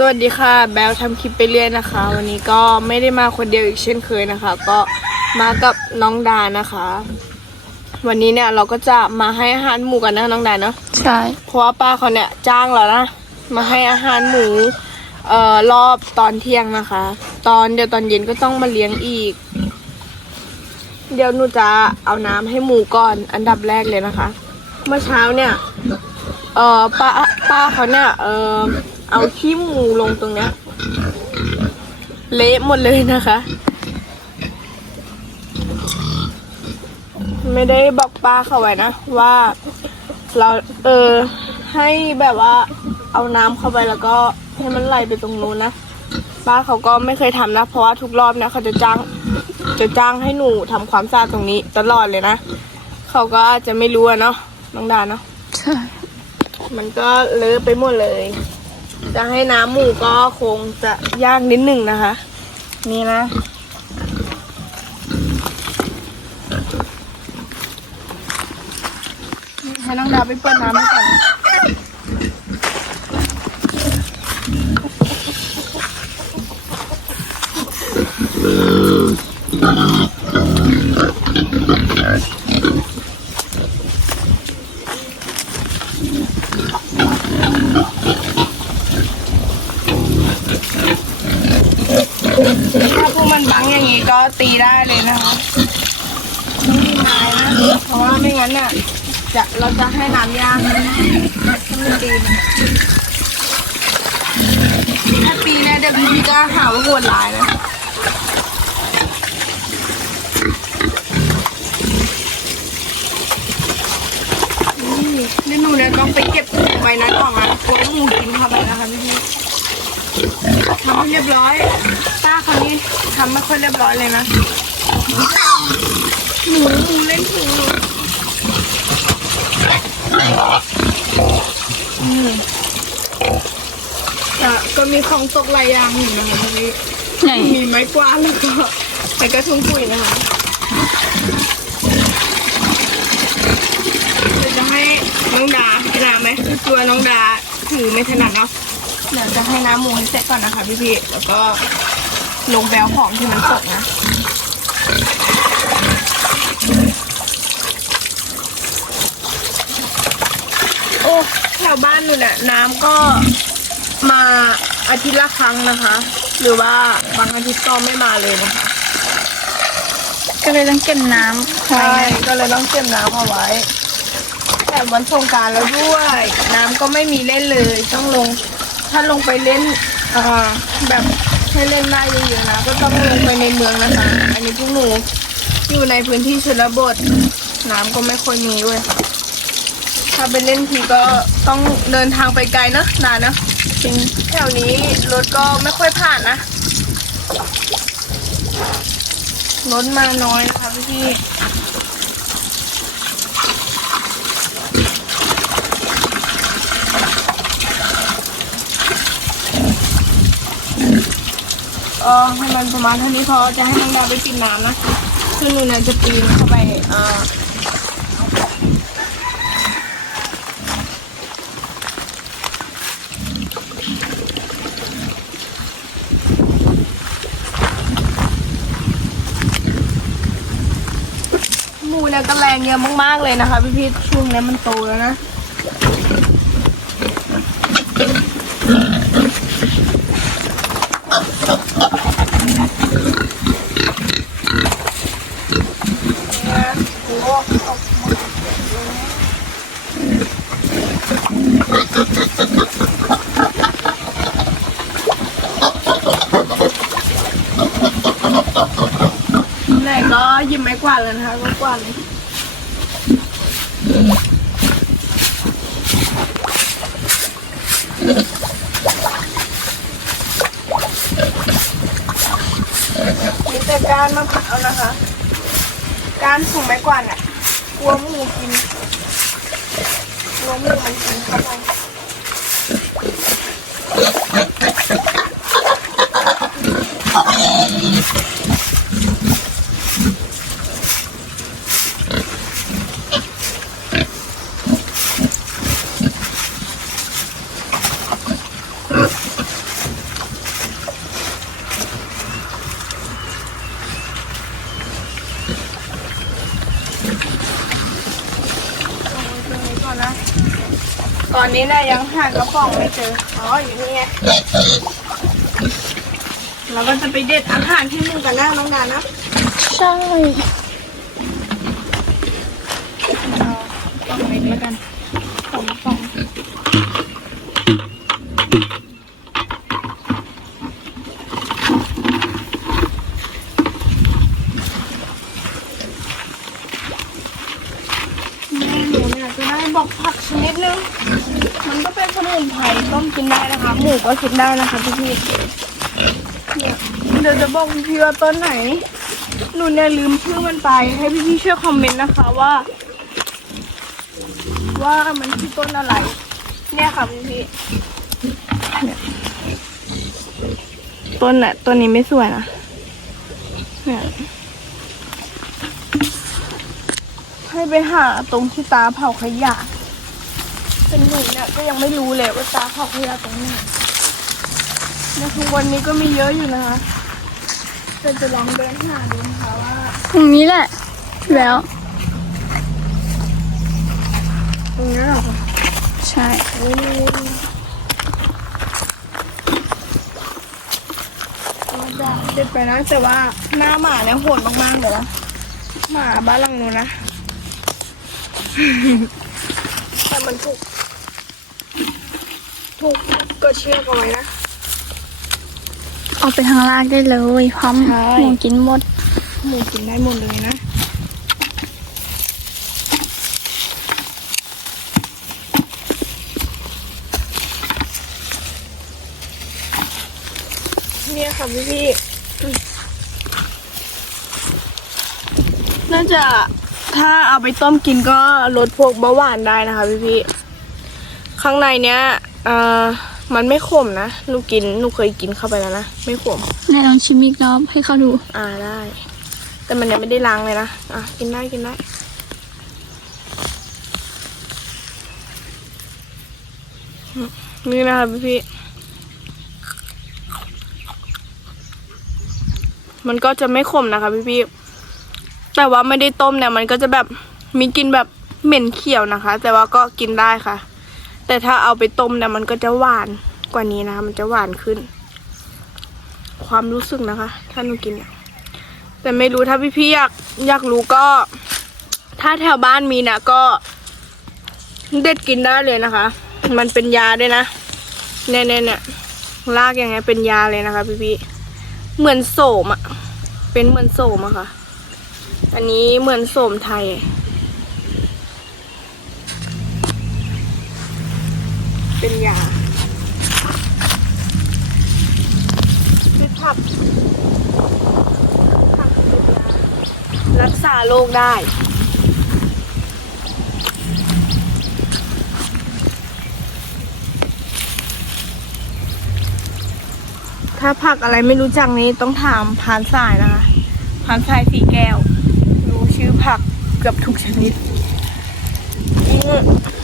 สวัสดีค่ะ แบลทำคลิปไปเรื่อยนะคะ วันนี้ก็ไม่ได้มาคนเดียวอีกเช่นเคยนะคะ ก็มากับน้องดานะคะ วันนี้เนี่ยเราก็จะมาให้อาหารหมูกันนะน้องดาเนาะใช่เพราะว่าป้าเขาเนี่ยจ้างเรานะมาให้อาหารหมูเอ่อรอบตอนเที่ยงนะคะ ตอนเดี๋ยวตอนเย็นก็ต้องมาเลี้ยงอีก เดี๋ยวหนูจะเอาน้ำให้หมูก่อนอันดับแรกเลยนะคะ เมื่อเช้าเนี่ยเอ่อป้าป้าเขาเนี่ยเอ่อ เอาขี้หมูลงตรงเนี้ยเละหมดเลยนะคะ ไม่ได้บอกป้าเขาไว้นะว่า เราเออให้แบบว่า เอาน้ำเข้าไปแล้วก็ให้มันไหลไปตรงนู้นนะป้าเขาก็ไม่เคยทำนะ เพราะว่าทุกรอบเนี่ยเขาจะจ้าง จะจ้างให้หนูทำความสะอาดตรงนี้ตลอดเลยนะเขาก็อาจจะไม่รู้อะเนาะน้องดาเนาะใช่มันก็เลอะไปหมดเลย จะให้น้ำหมูก็คงจะยากนิดหนึ่งนะคะ นี่นะ ให้น้องดาวไปเปิดน้ำให้ก่อนนะถ้าพวกมันบังอย่างนี้ก็ตีได้เลยนะคะไม่มีไม้นะ เพราะว่าไม่งั้นน่ะ จะเราจะให้น้ำยางถ้ามันตีนถ้าตีเนี่ยเดี๋ยวพี่ก็หาว่าโหดร้ายนะนี่หนูเนี่ยต้องไปเก็บใบนั้นออกมากลัวหมูกินเข้าไปนะคะพี่พี่ทำให้เรียบร้อยป้าเขานี่ทำไม่ค่อยเรียบร้อยเลยนะหมูหมูเล่นหมู แต่ก็มีของตกหลายอย่างอยู่นะคะพี่ไหนมีไม้กวาดแล้วก็แล้วก็ทุ่งปุ๋ยนะคะเดี๋ยวจะให้น้องดาให้น้ำไหมคือตัวน้องดาถือไม่ถนัดเนาะเดี๋ยวจะให้น้ำมูให้เสร็จก่อนนะคะพี่ๆแล้วก็ลงแบลของที่มันตกนะ โอ้แถ วบ้านหนูเนี่ยน้ำก็มาอาทิตย์ละครั้งนะคะ หรือว่าบางอาทิตย์ก็ไม่มาเลยนะคะก็เลยต้องเก็บน้ำไว้ใช่ก็เลยต้องเตรียมน้ำเอาไว้ แต่วันสงกรารแล้วด้วย น้ำก็ไม่มีเล่นเลย ต้องลง ถ้าลงไปเล่นอ่าแบบให้เล่นได้เยอะๆนะ ก็ต้องลงไปในเมืองนะคะ อันนี้พวกหนูอยู่ในพื้นที่ชนบท น้ำก็ไม่ค่อยมีด้วยค่ะ ถ้าไปเล่นทีก็ต้องเดินทางไปไกลเนอะนานนะจริงแถวนี้รถก็ไม่ค่อยผ่านนะรถมาน้อยนะคะพี่พี่อให้มันประมาณเท่านี้พอจะให้น้องดาวไปปิดน้ำนะคือหนูเนี่ยจะปีนเข้าไปเอ่อ หมูเนี่ย ก็แรงเยอะมากๆเลยนะคะ พี่พีชช่วงนี้มันโตแล้วนะไหนก็หยิบไม้กวาดเลยนะคะก็กวาดเลย การมะพร้าวนะคะ การของไม้กวาดเนี่ยกลัวหมูกินกลัวหมูมันกินเข้าไป ตอนนี้นะยังหากระป๋องไม่เจอ อ๋ออยู่นี่ไง เราก็จะไปเด็ดอาหารที่หนึ่งกันนะน้องดานะใช่เอากล่องเล็กแล้วกันสองกล่องแม่หนูเนี่ยจะได้บอกผักชนิดนึงมันก็เป็นส มุนไพรต้มกินได้นะคะ หมูก็กินได้นะคะพี่พี่เนี่ยเดี๋ยวจะบอกพี่พี่ว่าต้นไหน หนูเนี่ยลืมชื่อมันไป ให้พี่พี่ช่วยคอมเมนต์นะคะว่า ว่ามันคือต้นอะไร เนี่ยค่ะพี่พี่ๆเนี่ยต้นน่ะต้นนี้ไม่สวยนะเนี่ยให้ไปหาตรงที่ตาเผาขยะ เป็นหนูเนี่ยก็ยังไม่รู้เลยว่าตาเผาขยะตรงไหนในทุกวันนี้ก็มีเยอะอยู่นะคะแต่จะลองเดินหาดูนะคะว่าตรงนี้แหละแล้วตรงนี้เหรอคะใช่เด็ดไปนะแต่ว่าหน้าหมาเนี่ยโหดมากๆเลยนะหมาบ้านหลังนู้นนะแต่มันถูก ถูกก็เชือกเอาไว้นะ เอาไปทางล่างได้เลยพร้อมใช่ หมูกินหมด หมูกินได้หมดเลยนะ เนี่ยค่ะพี่พี่ๆน่าจะถ้าเอาไปต้มกินก็ลดพวกเบาหวานได้นะคะพี่พี่ๆข้างในเนี้ยเอ่อมันไม่ขมนะหนูกินหนูเคยกินเข้าไปแล้วนะไม่ขมในลองชิมอีกรอบให้เขาดู อ่าได้ แต่มันยังไม่ได้ล้างเลยนะอะกินได้กินได้อืมนี่นะคะพี่พี่มันก็จะไม่ขมนะคะพี่พี่แต่ว่าไม่ได้ต้มเนี่ย มันก็จะแบบมีกลินแบบเหม็นเขียวนะคะ แต่ว่าก็กินได้ค่ะ แต่ถ้าเอาไปต้มเนี่ยมันก็จะหวานกว่านี้นะคะมันจะหวานขึ้น ความรู้สึกนะคะ ถ้าหนูกินเนี่ยแต่ไม่รู้ถ้าพี่ๆอยากอยากรู้ก็ ถ้าแถวบ้านมีนะก็เด็ดกินได้เลยนะคะ มันเป็นยาด้วยนะเนี่ยเนี่ยเนี่ยลากยังไงเป็นยาเลยนะคะ พี่ๆเหมือนโสมอะเป็นเหมือนโสมอะค่ะ อันนี้เหมือนโสมไทย เป็นยาพืชผักผักเป็นยารักษาโรคได้ถ้าผักอะไรไม่รู้จักนี้ต้องถามพานสายนะคะพานสายสีแก้ว รู้ชื่อผักเกือบทุกชนิด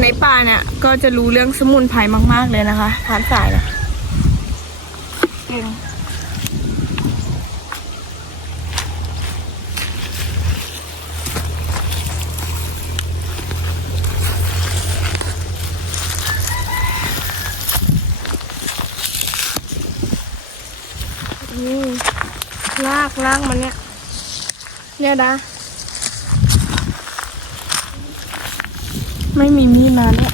ในป่าเนี่ยก็จะรู้เรื่องสมุนไพรมาก ๆ เลยนะคะพานสายนะเก่งลากลากมันเนี่ย เนี่ยนะ ไม่มีมีดมาเนี่ย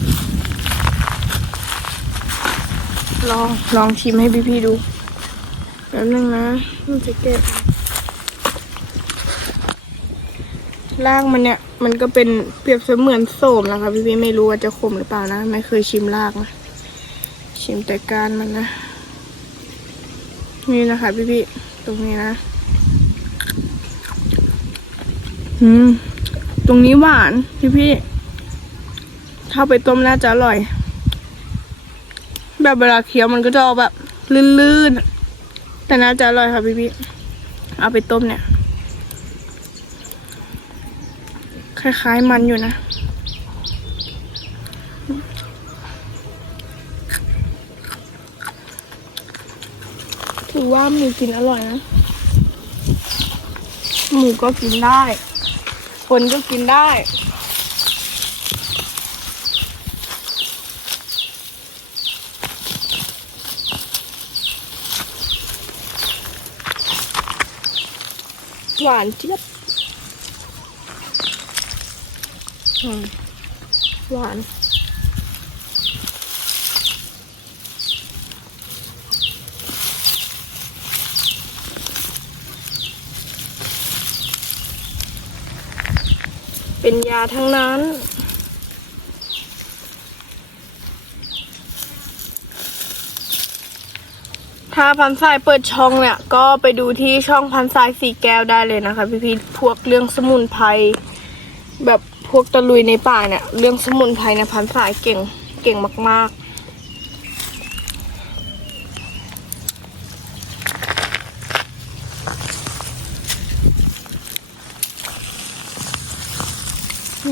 ลองลองชิมให้พี่ๆดูแป๊บนึงนะมันจะเก็บรากมันเนี่ย มันก็เป็นเปรียบเสมือนโสมนะคะพี่ๆไม่รู้ว่าจะขมหรือเปล่านะ ไม่เคยชิมรากนะชิมแต่กานมันนะ นี่นะคะพี่ๆตรงนี้นะอืมตรงนี้หวานพี่ๆ ถ้าไปต้มน่าจะอร่อย แบบเวลาเคี้ยวมันก็จะออกแบบ ลื่นๆ แต่น่าจะอร่อยค่ะพี่พี่ๆเอาไปต้มเนี่ย คล้ายๆมันอยู่นะ ถือว่าหมูกินอร่อยนะ หมูก็กินได้ คนก็กินได้ หวานเจี๊ยบหวานเป็นยาทั้งนั้น ถ้าพันสายเปิดช่องเนี่ยก็ไปดูที่ช่องพันสายสีแก้วได้เลยนะคะ พี่พี่พวกเรื่องสมุนไพรแบบพวกตะลุยในป่าเนี่ย เรื่องสมุนไพรเนี่ยพันสายเก่งเก่งมาก ๆ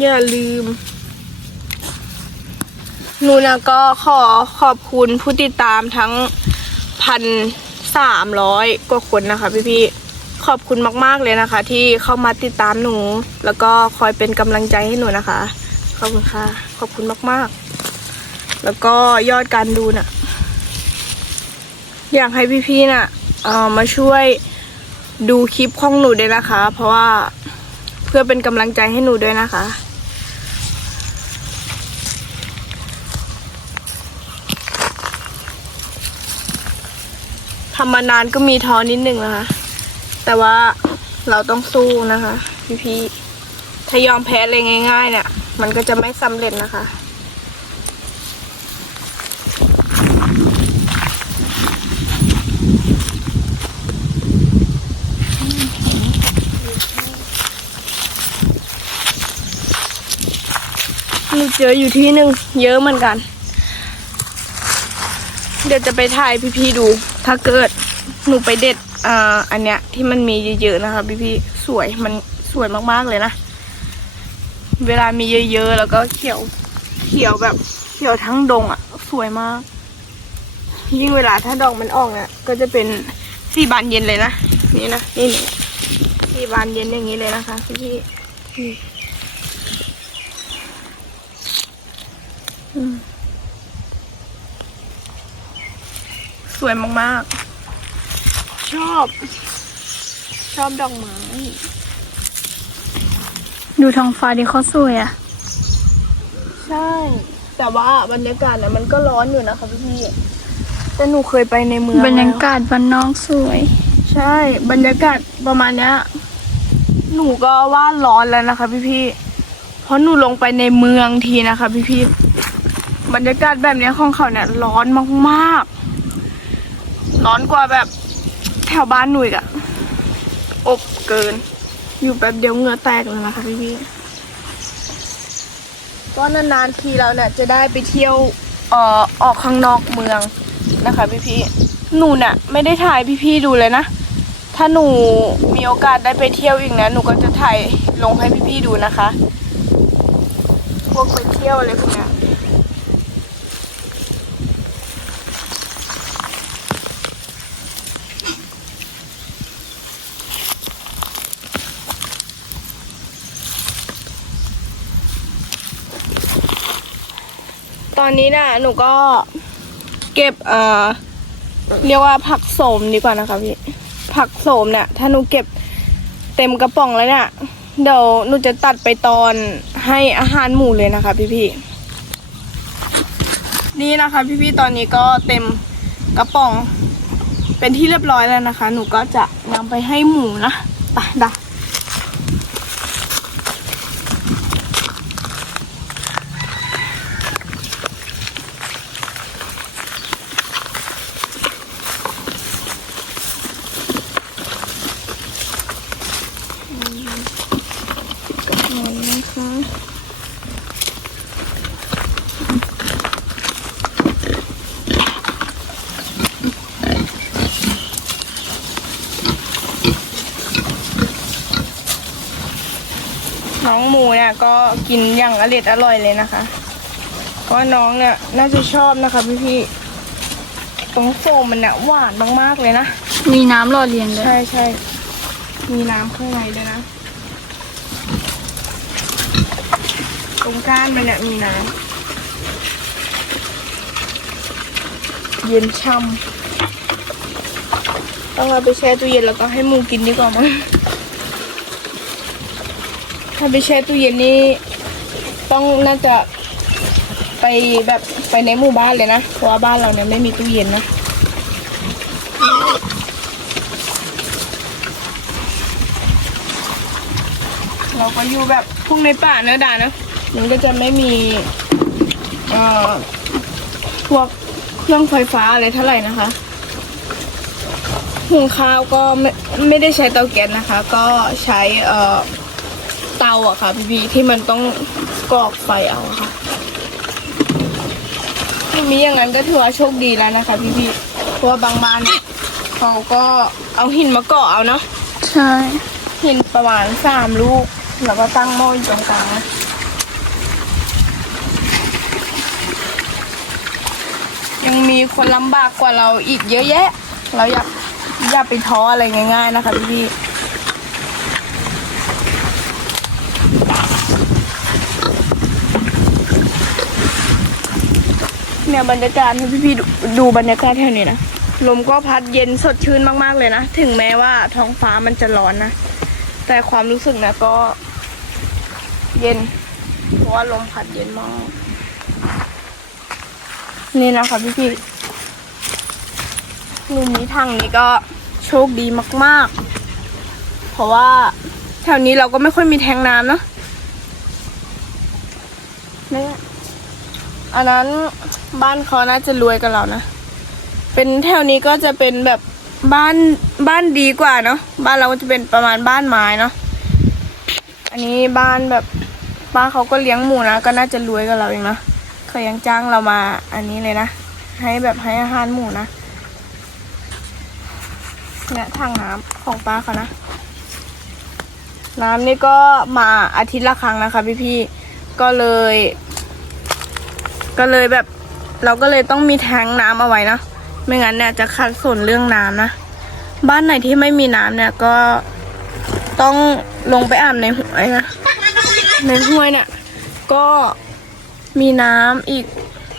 อย่าลืม หนูนะก็ขอขอบคุณผู้ติดตามทั้ง พันสามร้อยกว่าคนนะคะพี่พี่ๆขอบคุณมากๆเลยนะคะ ที่เข้ามาติดตามหนู แล้วก็คอยเป็นกำลังใจให้หนูนะคะ ขอบคุณค่ะ ขอบคุณมากๆ แล้วก็ยอดการดูน่ะ อยากให้พี่ๆน่ะเอ่อมาช่วยดูคลิปของหนูด้วยนะคะ เพราะว่าเพื่อเป็นกำลังใจให้หนูด้วยนะคะ ทำมานานก็มีท้อนิดหนึ่งนะคะ แต่ว่าเราต้องสู้นะคะ พี่ๆถ้ายอมแพ้อะไรง่าย ๆ เนี่ย มันก็จะไม่สำเร็จนะคะ มีเจออยู่ที่หนึ่งเยอะเหมือนกัน เดี๋ยวจะไปถ่ายพี่ๆดู ถ้าเกิดหนูไปเด็ดอ่าอันเนี้ยที่มันมีเยอะๆนะคะพี่ๆสวยมันสวยมากๆเลยนะ เวลามีเยอะๆแล้วก็เขียวเขียวแบบเขียวทั้งดงอะ่ะ สวยมาก ยิ่งเวลาถ้าดอกมันออกเนี่ยก็จะเป็นสีบานเย็นเลยนะนี่นะนี่นี่สีบานเย็นอย่างนี้เลยนะคะพี่ๆนี่อืม สวยมากๆ ชอบ ชอบดอกไม้ ดูท้องฟ้าดิเขาสวยอะใช่ แต่ว่าบรรยากาศเนี่ยมันก็ร้อนอยู่นะคะพี่พี่ๆแต่หนูเคยไปในเมืองบรรยาแล้วกาศบ้านนอกสวย ใช่ บรรยากาศประมาณเนี้ย หนูก็ว่าร้อนแล้วนะคะพี่พี่ๆเพราะหนูลงไปในเมืองทีนะคะ พี่พี่ๆบรรยากาศแบบเนี้ยของเขาเนี่ยร้อนมากๆ ร้อนกว่าแบบแถวบ้านหนูอีกอะอบเกิน อยู่แบบเดียวเหงื่อแตกเลยนะคะพี่พี่ก็นานๆทีเราเนี่ยจะได้ไปเที่ยวเอ่อออกข้างนอกเมืองนะคะพี่พี่หนูเนี่ยไม่ได้ถ่ายพี่พี่ดูเลยนะ ถ้าหนูมีโอกาสได้ไปเที่ยวอีกนะหนูก็จะถ่ายลงให้พี่ๆดูนะคะ พวกไปเที่ยวอะไรพวกเนี้ย อนนี้น่ะหนูก็เก็บเอ่อเรียกว่าผักโสมดีกว่านะคะพี่ผักโสมเนี่ยถ้าหนูเก็บเต็มกระป๋องแล้วเนี่ยเดี๋ยวหนูจะตัดไปตอนให้อาหารหมูเลยนะคะพี่ๆนี่นะคะ พี่ๆตอนนี้ก็เต็มกระป๋อง เป็นที่เรียบร้อยแล้วนะคะ หนูก็จะนำไปให้หมูนะไปดา น้องหมูเนี่ยก็กินอย่างอร่อยอร่อยเลยนะคะก็น้องเนี่ยน่าจะชอบนะคะพี่พี่ๆตรงโฟมมันเนี่ยหวานมากๆเลยนะ มีน้ำหล่อเลี้ยงด้วย ใช่ใช่มีน้ำข้างในด้วยนะ ตรงก้านมันเนี่ยมีน้ำเย็นช่ำต้องเอาไปแช่ตู้เย็นแล้วก็ให้หมูกินดีกว่ามั้ง ถ้าไปแช่ตู้เย็นนี่ต้องน่าจะไปแบบไปในหมู่บ้านเลยนะ เพราะว่าบ้านเราเนี่ยไม่มีตู้เย็นนะเราก็อยู่แบบพุ่งในป่าเนื้อดานะมันก็จะไม่มี เอ่อพวกเครื่องไฟฟ้าอะไรเท่าไหร่นะคะหุงข้าวก็ไม่ไม่ได้ใช้เตาแก๊สนะคะ ก็ใช้เอ่อ เตาอะค่ะพี่พีที่มันต้องกรอกไฟเอาอะค่ะมีอย่างนั้นก็ถือว่าโชคดีแล้วนะคะ พี่พีเพราะว่าบางบ้านเนี่ยเขาก็เอาหินมาเกาะเอาเนาะใช่หินประมาณสามลูก แล้วก็ตั้งหม้ออยู่ตรงกลางนะยังมีคนลำบากกว่าเราอีกเยอะแยะ เราอยากอย่าไปท้ออะไรง่าย ๆ นะคะพี่พี่ เนี่ยบรรยากาศให้พี่พี่ๆดูดูบรรยากาศแถวนี้นะ ลมก็พัดเย็นสดชื่นมากๆเลยนะ ถึงแม้ว่าท้องฟ้ามันจะร้อนนะ แต่ความรู้สึกนะก็ เย็น เพราะว่าลมพัดเย็นมาก นี่นะคะพี่พี่ๆหลุมนี้ทางนี้ก็โชคดีมาก ๆ เพราะว่าแถวนี้เราก็ไม่ค่อยมีแทงน้ำเนอะนี่ อันนั้นบ้านเขาน่าจะรวยกับเรานะ เป็นแถวนี้ก็จะเป็นแบบบ้านบ้านดีกว่าเนาะบ้านเราก็จะเป็นประมาณบ้านไม้เนาะอันนี้บ้านแบบป้าเขาก็เลี้ยงหมูนะก็น่าจะรวยกับเราเองนะเขายังจ้างเรามาอันนี้เลยนะให้แบบให้อาหารหมูนะเนี่ยทางน้ำของป้าเขานะ น้ำนี่ก็มาอาทิตย์ละครั้งนะคะพี่ๆก็เลย ก็เลยแบบเราก็เลยต้องมีแทงน้ำเอาไว้นะไม่งั้นเนี่ยจะขัดสนเรื่องน้ำนะ บ้านไหนที่ไม่มีน้ำเนี่ยก็ต้องลงไปอาบในห้วยนะในห้วยเนี่ย ก็มีน้ำอีก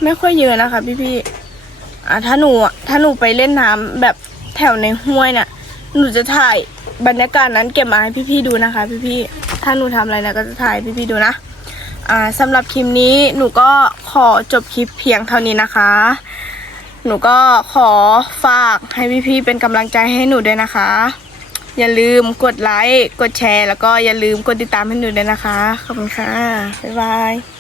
ไม่ค่อยเยอะนะคะ พี่ๆอ่าถ้าหนูถ้าหนูไปเล่นน้ำแบบแถวในห้วยเนี่ยหนูจะถ่ายบรรยากาศนั้นเก็บมาให้พี่ๆดูนะคะ พี่ๆถ้าหนูทำอะไรนะก็จะถ่ายให้พี่ๆดูนะ อ่าสำหรับคลิปนี้หนูก็ขอจบคลิปเพียงเท่านี้นะคะ หนูก็ขอฝากให้พี่ๆเป็นกำลังใจให้หนูด้วยนะคะ อย่าลืมกดไลค์กดแชร์ แล้วก็อย่าลืมกดติดตามให้หนูด้วยนะคะ ขอบคุณค่ะ บ๊ายบาย